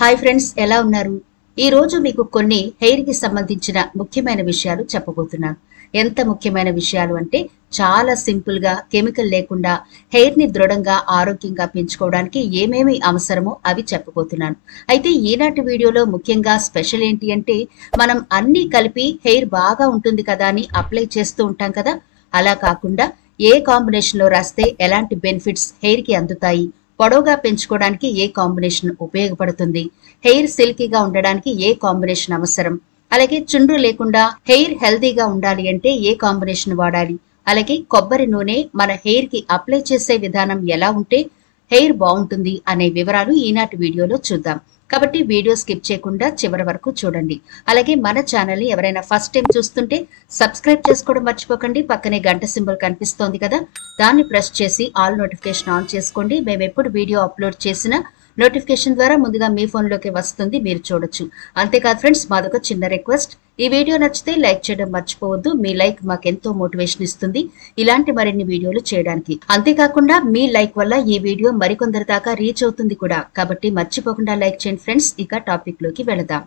Hi friends, ఎలా ఉన్నారు? ఈ రోజు మీకు కొన్ని హెయిర్ కి సంబంధించిన ముఖ్యమైన విషయాలు చెప్పబోతున్నాను. ఎంత ముఖ్యమైన విషయాలు అంటే చాలా సింపుల్ గా, కెమికల్ లేకుండా హెయిర్ ని దృఢంగా, ఆరోగ్యంగా పెంచుకోవడానికి ఏమేమి అవసరమో అవి చెప్పబోతున్నాను. అయితే ఈనాటి వీడియోలో ముఖ్యంగా స్పెషల్ ఏంటి అంటే, మనం అన్ని కలిపి హెయిర్ బాగా ఉంటుంది కదా అని అప్లై చేస్తూ ఉంటాం కదా. అలా కాకుండా ఏ కాంబినేషన్ లో రాస్తే ఎలాంటి బెనిఫిట్స్ హెయిర్ కి అందుతాయి, పొడవుగా పెంచుకోవడానికి ఏ కాంబినేషన్ ఉపయోగపడుతుంది, హెయిర్ సిల్కీగా ఉండడానికి ఏ కాంబినేషన్ అవసరం, అలాగే చుండ్రు లేకుండా హెయిర్ హెల్దీగా ఉండాలి అంటే ఏ కాంబినేషన్ వాడాలి, అలాగే కొబ్బరి నూనె మన హెయిర్ కి అప్లై చేసే విధానం ఎలా ఉంటే హెయిర్ బాగుంటుంది అనే వివరాలు ఈనాటి వీడియోలో చూద్దాం. కాబట్టి వీడియో స్కిప్ చేయకుండా చివరి వరకు చూడండి. అలాగే మన ఛానల్ ని ఎవరైనా ఫస్ట్ టైం చూస్తుంటే సబ్స్క్రైబ్ చేసుకోవడం మర్చిపోకండి. పక్కనే గంట సింబల్ కనిపిస్తోంది కదా, దాన్ని ప్రెస్ చేసి ఆల్ నోటిఫికేషన్ ఆన్ చేసుకోండి. మేము ఎప్పుడు వీడియో అప్లోడ్ చేసినా నోటిఫికేషన్ ద్వారా ముందుగా మీ ఫోన్లోకి వస్తుంది, మీరు చూడొచ్చు. అంతేకాదు ఫ్రెండ్స్, మాదొక చిన్న రిక్వెస్ట్, ఈ వీడియో నచ్చితే లైక్ చేయడం మర్చిపోవద్దు. మీ లైక్ మాకెంతో మోటివేషన్ ఇస్తుంది ఇలాంటి మరిన్ని వీడియోలు చేయడానికి. అంతేకాకుండా మీ లైక్ వల్ల ఈ వీడియో మరికొందరి దాకా రీచ్ అవుతుంది కూడా. కాబట్టి మర్చిపోకుండా లైక్ చేయండి ఫ్రెండ్స్. ఇక టాపిక్ లోకి వెళదాం.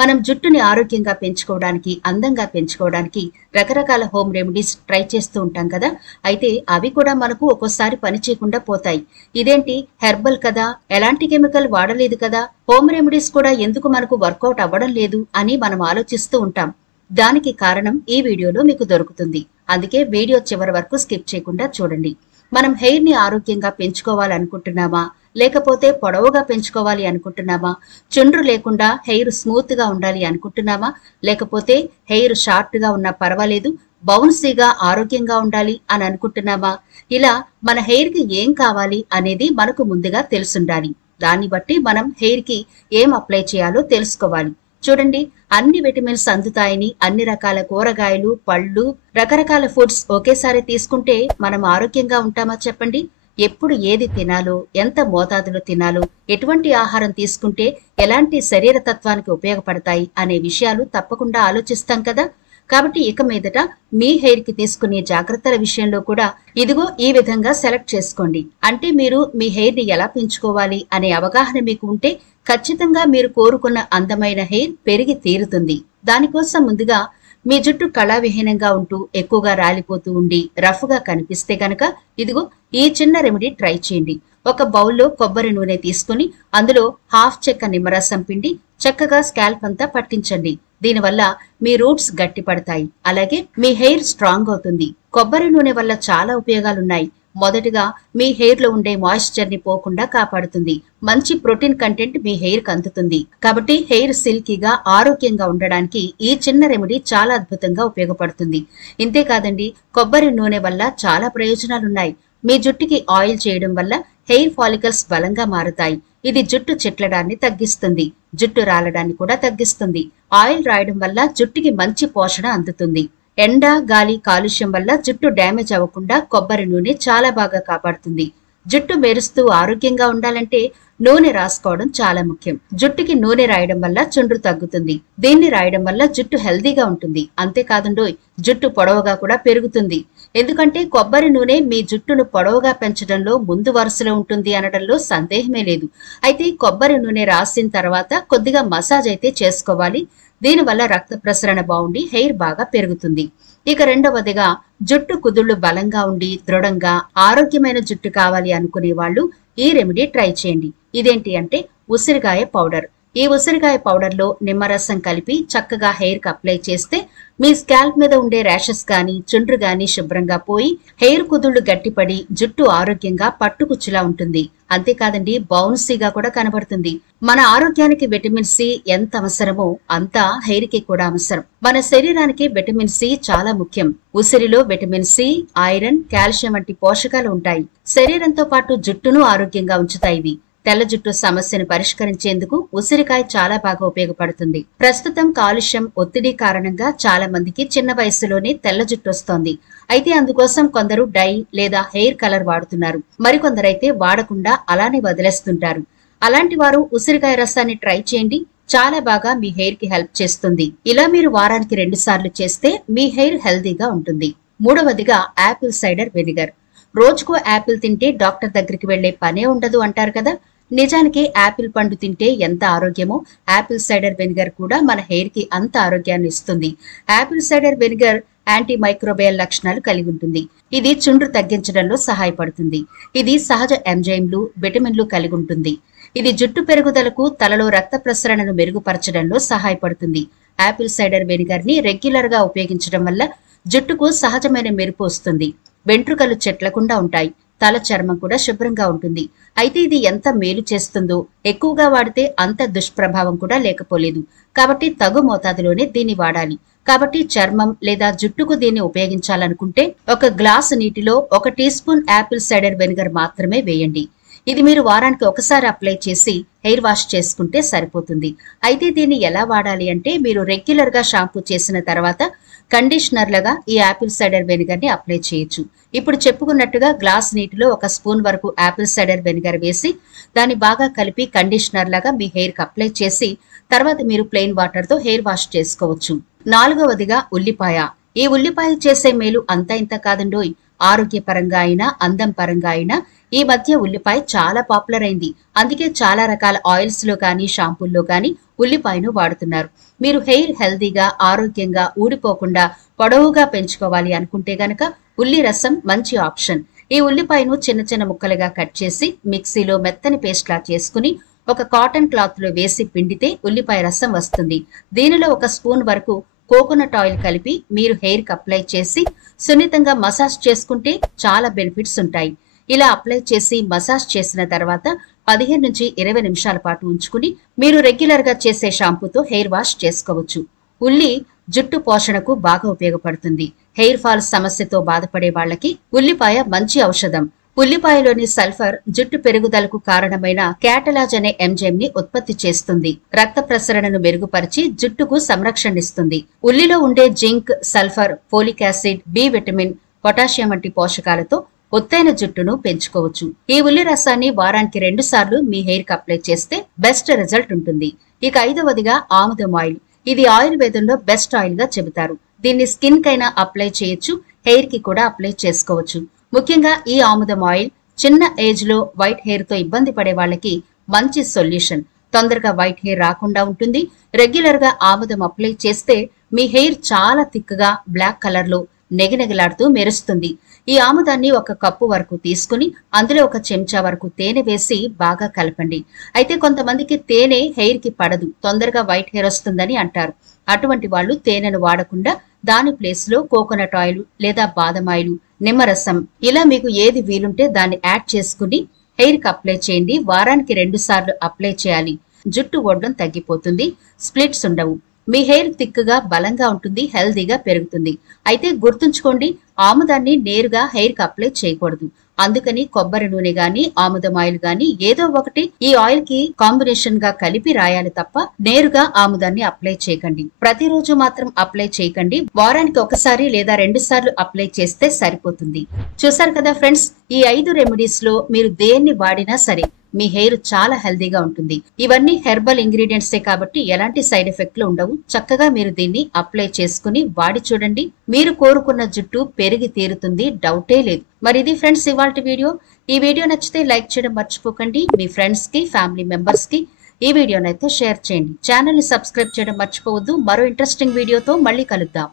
మనం జుట్టుని ఆరోగ్యంగా పెంచుకోవడానికి, అందంగా పెంచుకోవడానికి రకరకాల హోమ్ రెమెడీస్ ట్రై చేస్తూ ఉంటాం కదా. అయితే అవి కూడా మనకు ఒక్కోసారి పని చేయకుండా పోతాయి. ఇదేంటి, హెర్బల్ కదా, ఎలాంటి కెమికల్ వాడలేదు కదా, హోమ్ రెమెడీస్ కూడా ఎందుకు మనకు వర్కౌట్ అవ్వడం లేదు అని మనం ఆలోచిస్తూ ఉంటాం. దానికి కారణం ఈ వీడియోలో మీకు దొరుకుతుంది. అందుకే వీడియో చివరి వరకు స్కిప్ చేయకుండా చూడండి. మనం హెయిర్ ని ఆరోగ్యంగా పెంచుకోవాలనుకుంటున్నామా, లేకపోతే పొడవుగా పెంచుకోవాలి అనుకుంటున్నామా, చుండ్రు లేకుండా హెయిర్ స్మూత్ గా ఉండాలి అనుకుంటున్నామా, లేకపోతే హెయిర్ షార్ట్ గా ఉన్నా పర్వాలేదు, బౌన్సీగా ఆరోగ్యంగా ఉండాలి అని అనుకుంటున్నామా? ఇలా మన హెయిర్ కి ఏం కావాలి అనేది మనకు ముందుగా తెలుసుండాలి. దాన్ని బట్టి మనం హెయిర్ కి ఏం అప్లై చేయాలో తెలుసుకోవాలి. చూడండి, అన్ని విటమిన్స్ అందుతాయని అన్ని రకాల కూరగాయలు, పళ్ళు, రకరకాల ఫుడ్స్ ఒకేసారి తీసుకుంటే మనం ఆరోగ్యంగా ఉంటామా చెప్పండి? ఎప్పుడు ఏది తినాలో, ఎంత మోతాదులో తినాలో, ఎటువంటి ఆహారం తీసుకుంటే ఎలాంటి శరీర తత్వానికి ఉపయోగపడతాయి అనే విషయాలు తప్పకుండా ఆలోచిస్తాం కదా. కాబట్టి ఇక మీదట మీ హెయిర్ కి తీసుకునే జాగ్రత్తల విషయంలో కూడా ఇదిగో ఈ విధంగా సెలెక్ట్ చేసుకోండి. అంటే మీరు మీ హెయిర్ ని ఎలా పెంచుకోవాలి అనే అవగాహన మీకు ఉంటే ఖచ్చితంగా మీరు కోరుకున్న అందమైన హెయిర్ పెరిగి తీరుతుంది. దానికోసం ముందుగా మీ జుట్టు కళావిహీనంగా ఉంటూ ఎక్కువగా రాలిపోతూ ఉండి రఫ్ గా కనిపిస్తే గనక ఇదిగో ఈ చిన్న రెమెడీ ట్రై చేయండి. ఒక బౌల్లో కొబ్బరి నూనె తీసుకుని అందులో హాఫ్ చెక్క నిమ్మరసం పిండి చక్కగా స్కాల్ప్ అంతా పట్టించండి. దీనివల్ల మీ రూట్స్ గట్టి పడతాయి, అలాగే మీ హెయిర్ స్ట్రాంగ్ అవుతుంది. కొబ్బరి నూనె వల్ల చాలా ఉపయోగాలున్నాయి. మొదటిగా మీ హెయిర్ లో ఉండే మాయిశ్చర్ ని పోకుండా కాపాడుతుంది. మంచి ప్రోటీన్ కంటెంట్ మీ హెయిర్ కి అందుతుంది. కాబట్టి హెయిర్ సిల్కీగా, ఆరోగ్యంగా ఉండడానికి ఈ చిన్న రెమెడీ చాలా అద్భుతంగా ఉపయోగపడుతుంది. ఇంతేకాదండి, కొబ్బరి నూనె వల్ల చాలా ప్రయోజనాలున్నాయి. మీ జుట్టుకి ఆయిల్ చేయడం వల్ల హెయిర్ ఫాలికల్స్ బలంగా మారుతాయి. ఇది జుట్టు చిట్లడాన్ని తగ్గిస్తుంది, జుట్టు రాలడాన్ని కూడా తగ్గిస్తుంది. ఆయిల్ రాయడం వల్ల జుట్టుకి మంచి పోషణ అందుతుంది. ఎండ, గాలి, కాలుష్యం వల్ల జుట్టు డ్యామేజ్ అవ్వకుండా కొబ్బరి నూనె చాలా బాగా కాపాడుతుంది. జుట్టు మెరుస్తూ ఆరోగ్యంగా ఉండాలంటే నూనె రాసుకోవడం చాలా ముఖ్యం. జుట్టుకి నూనె రాయడం వల్ల చుండ్రు తగ్గుతుంది. దీన్ని రాయడం వల్ల జుట్టు హెల్దీగా ఉంటుంది. అంతేకాదండోయ్, జుట్టు పొడవుగా కూడా పెరుగుతుంది. ఎందుకంటే కొబ్బరి నూనె మీ జుట్టును పొడవుగా పెంచడంలో ముందు వరుసలో ఉంటుంది అనడంలో సందేహమే లేదు. అయితే కొబ్బరి నూనె రాసిన తర్వాత కొద్దిగా మసాజ్ అయితే చేసుకోవాలి. దీనివల్ల రక్త ప్రసరణ బాగుండి హెయిర్ బాగా పెరుగుతుంది. ఇక రెండవదిగా, జుట్టు కుదుళ్లు బలంగా ఉండి దృఢంగా ఆరోగ్యమైన జుట్టు కావాలి అనుకునే వాళ్ళు ఈ రెమెడీ ట్రై చేయండి. ఇదేంటి అంటే ఉసిరికాయ పౌడర్. ఈ ఉసిరికాయ పౌడర్ లో నిమ్మరసం కలిపి చక్కగా హెయిర్ కి అప్లై చేస్తే మీ స్కాల్ప్ మీద ఉండే ర్యాషెస్ గాని, చుండ్రు గాని శుభ్రంగా పోయి హెయిర్ కుదుళ్లు గట్టిపడి జుట్టు ఆరోగ్యంగా పట్టుకుచ్చులా ఉంటుంది. అంతేకాదండి, బౌన్సీగా కూడా కనబడుతుంది. మన ఆరోగ్యానికి విటమిన్ సి ఎంత అవసరమో అంతా హెయిర్ కి కూడా అవసరం. మన శరీరానికి విటమిన్ సి చాలా ముఖ్యం. ఉసిరిలో విటమిన్ సి, ఐరన్, కాల్షియం వంటి పోషకాలు ఉంటాయి. శరీరంతో పాటు జుట్టును ఆరోగ్యంగా ఉంచుతాయి. తెల్ల జుట్టు సమస్యను పరిష్కరించేందుకు ఉసిరికాయ చాలా బాగా ఉపయోగపడుతుంది. ప్రస్తుతం కాలుష్యం, ఒత్తిడి కారణంగా చాలా మందికి చిన్న వయసులోనే తెల్ల జుట్టు వస్తోంది. అయితే అందుకోసం కొందరు డై లేదా హెయిర్ కలర్ వాడుతున్నారు. మరికొందరైతే వాడకుండా అలానే వదిలేస్తుంటారు. అలాంటి వారు ఉసిరికాయ రసాన్ని ట్రై చేయండి. చాలా బాగా మీ హెయిర్ కి హెల్ప్ చేస్తుంది. ఇలా మీరు వారానికి 2 సార్లు చేస్తే మీ హెయిర్ హెల్దీగా ఉంటుంది. మూడవదిగా, యాపిల్ సైడర్ వెనిగర్. రోజుకో యాపిల్ తింటే డాక్టర్ దగ్గరికి వెళ్లే పనే ఉండదు అంటారు కదా. నిజానికి యాపిల్ పండు తింటే ఎంత ఆరోగ్యమో యాపిల్ సైడర్ వెనిగర్ కూడా మన హెయిర్ కి అంత ఆరోగ్యాన్ని ఇస్తుంది. Apple cider vinegar anti microbial లక్షణాలు కలిగి ఉంటుంది. ఇది చుండ్రు తగ్గించడంలో సహాయపడుతుంది. ఇది సహజ ఎంజైమ్లు, విటమిన్లు కలిగి ఉంటుంది. ఇది జుట్టు పెరుగుదలకు, తలలో రక్త ప్రసరణను మెరుగుపరచడంలో సహాయపడుతుంది. యాపిల్ సైడర్ వెనిగర్ ని రెగ్యులర్ గా ఉపయోగించడం వల్ల జుట్టుకు సహజమైన మెరుపు వస్తుంది. వెంట్రుకలు చెట్లకుండా ఉంటాయి. తల చర్మం కూడా శుభ్రంగా ఉంటుంది. అయితే ఇది ఎంత మేలు చేస్తుందో, ఎక్కువగా వాడితే అంత దుష్ప్రభావం కూడా లేకపోలేదు. కాబట్టి తగు మోతాదులోనే దీన్ని వాడాలి. కాబట్టి చర్మం లేదా జుట్టుకు దీన్ని ఉపయోగించాలనుకుంటే 1 గ్లాసు నీటిలో 1 teaspoon apple cider vinegar మాత్రమే వేయండి. ఇది మీరు వారానికి ఒకసారి అప్లై చేసి హెయిర్ వాష్ చేసుకుంటే సరిపోతుంది. అయితే దీన్ని ఎలా వాడాలి అంటే, మీరు రెగ్యులర్ గా షాంపూ చేసిన తర్వాత కండిషనర్ లాగా ఈ యాపిల్ సైడర్ వెనిగర్ ని అప్లై చేయొచ్చు. ఇప్పుడు చెప్పుకున్నట్టుగా గ్లాస్ నీటిలో 1 స్పూన్ వరకు యాపిల్ సైడర్ వెనిగర్ వేసి దాన్ని బాగా కలిపి కండిషనర్ లాగా మీ హెయిర్ కి అప్లై చేసి తర్వాత మీరు ప్లెయిన్ వాటర్ తో హెయిర్ వాష్ చేసుకోవచ్చు. 4వదిగా ఉల్లిపాయ. ఈ ఉల్లిపాయ చేసే మేలు అంతా ఇంత కాదండోయ్. ఆరోగ్యపరంగా అయినా, అందం పరంగా అయినా ఈ మధ్య ఉల్లిపాయ చాలా పాపులర్ అయింది. అందుకే చాలా రకాల ఆయిల్స్ లో కానీ, షాంపూల్లో కానీ ఉల్లిపాయను వాడుతున్నారు. మీరు హెయిర్ హెల్దీగా, ఆరోగ్యంగా, ఊడిపోకుండా పొడవుగా పెంచుకోవాలి అనుకుంటే గనక ఉల్లి రసం మంచి ఆప్షన్. ఈ ఉల్లిపాయను చిన్న చిన్న ముక్కలుగా కట్ చేసి మిక్సీలో మెత్తని పేస్ట్ లా చేసుకుని ఒక కాటన్ క్లాత్ లో వేసి పిండితే ఉల్లిపాయ రసం వస్తుంది. దీనిలో 1 స్పూన్ వరకు కోకోనట్ ఆయిల్ కలిపి మీరు హెయిర్ కి అప్లై చేసి సున్నితంగా మసాజ్ చేసుకుంటే చాలా బెనిఫిట్స్ ఉంటాయి. ఇలా అప్లై చేసి మసాజ్ చేసిన తర్వాత 15 నుంచి 20 నిమిషాల పాటు ఉంచుకుని మీరు రెగ్యులర్ గా చేసే షాంపూతో హెయిర్ వాష్ చేసుకోవచ్చు. ఉల్లి జుట్టు పోషణకు బాగా ఉపయోగపడుతుంది. హెయిర్ ఫాల్ సమస్యతో బాధపడే వాళ్ళకి ఉల్లిపాయ మంచి ఔషధం. ఉల్లిపాయలోని సల్ఫర్ జుట్టు పెరుగుదలకు కారణమైన క్యాటలాజ్ అనే ఎంజైమ్ ని ఉత్పత్తి చేస్తుంది. రక్త ప్రసరణను మెరుగుపరిచి జుట్టుకు సంరక్షణిస్తుంది. ఉల్లిలో ఉండే zinc, sulphur, folic acid, B vitamin, potassium వంటి పోషకాలతో ఒత్తైన జుట్టును పెంచుకోవచ్చు. ఈ ఉల్లి రసాన్ని వారానికి 2 సార్లు మీ హెయిర్ కి అప్లై చేస్తే బెస్ట్ రిజల్ట్ ఉంటుంది. ఇక 5వదిగా ఆముదం ఆయిల్. ఇది ఆయుర్వేదంలో బెస్ట్ ఆయిల్ గా చెబుతారు. దీన్ని స్కిన్ కైనా అప్లై చేయొచ్చు, హెయిర్ కి కూడా అప్లై చేసుకోవచ్చు. ముఖ్యంగా ఈ ఆముదం ఆయిల్ చిన్న ఏజ్ లో వైట్ హెయిర్ తో ఇబ్బంది పడే వాళ్ళకి మంచి సొల్యూషన్. తొందరగా వైట్ హెయిర్ రాకుండా ఉంటుంది. రెగ్యులర్ గా ఆముదం అప్లై చేస్తే మీ హెయిర్ చాలా థిక్ గా బ్లాక్ కలర్ లో నెగినెగలాడుతూ మెరుస్తుంది. ఈ ఆముదాన్ని 1 కప్పు వరకు తీసుకుని అందులో 1 చెంచా వరకు తేనె వేసి బాగా కలపండి. అయితే కొంతమందికి తేనె హెయిర్ కి పడదు, తొందరగా వైట్ హెయిర్ వస్తుందని అంటారు. అటువంటి వాళ్ళు తేనెను వాడకుండా దాని ప్లేస్ లో కోకోనట్ ఆయిల్ లేదా బాదం ఆయిల్, నిమ్మరసం ఇలా మీకు ఏది వీలుంటే దాన్ని యాడ్ చేసుకుని హెయిర్ కి అప్లై చేయండి. వారానికి 2 సార్లు అప్లై చేయాలి. జుట్టు ఓడడం తగ్గిపోతుంది, స్ప్లిట్స్ ఉండవు. మీ హెయిర్ థిక్ గా బలంగా ఉంటుంది, హెల్దీగా పెరుగుతుంది. అయితే గుర్తుంచుకోండి, ఆముదాన్ని నేరుగా హెయిర్ కి అప్లై చేయకూడదు. అందుకని కొబ్బరి నూనె గాని, ఆముదం ఆయిల్ గాని ఏదో ఒకటి ఈ ఆయిల్ కి కాంబినేషన్ గా కలిపి రాయాలి తప్ప నేరుగా ఆముదాన్ని అప్లై చేయకండి. ప్రతిరోజు మాత్రం అప్లై చేయకండి. వారానికి 1 సారి లేదా 2 సార్లు అప్లై చేస్తే సరిపోతుంది. చూసారు కదా ఫ్రెండ్స్, ఈ 5 రెమెడీస్ లో మీరు దేన్ని వాడినా సరే మీ హెయిర్ చాలా హెల్దీగా ఉంటుంది. ఇవన్నీ హెర్బల్ ఇంగ్రీడియంట్సే కాబట్టి ఎలాంటి సైడ్ ఎఫెక్ట్లు ఉండవు. చక్కగా మీరు దీన్ని అప్లై చేసుకుని వాడి చూడండి. మీరు కోరుకున్న జుట్టు పెరిగి తీరుతుంది, డౌటే లేదు. మరి ఇది ఫ్రెండ్స్ ఇవాల్టి వీడియో. ఈ వీడియో నచ్చితే లైక్ చేయడం మర్చిపోకండి. మీ ఫ్రెండ్స్ కి, ఫ్యామిలీ మెంబర్స్ కి ఈ వీడియోనైతే షేర్ చేయండి. ఛానల్ ని సబ్స్క్రైబ్ చేయడం మర్చిపోవద్దు. మరో ఇంట్రెస్టింగ్ వీడియోతో మళ్ళీ కలుద్దాం.